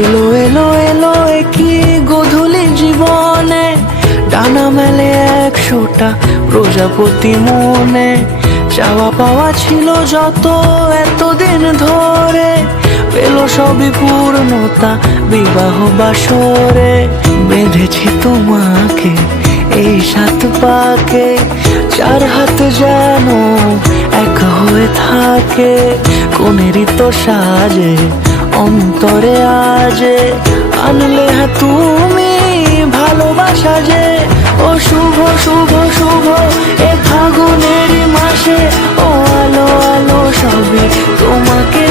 এলো এলো এলো কি গোধূলি জীবনে, ডানা মেলে 100টা প্রজাপতি মনে। চাওয়া পাওয়া ছিল যত এতদিন ধরে, পেল সবই পূর্ণতা বিবাহ বাসরে। বেঁধেছি তোমাকে এই 7 পাকে, 4 হাত যেন এক হয়ে থাকে। কোনেরই তো সাজে অন্তরে আজে, আনলে হ্যাঁ তুমি ভালোবাসা যে। ও শুভ শুভ শুভ এ ফাগুনেরই মাসে, ও আলো আলো সবই তোমাকে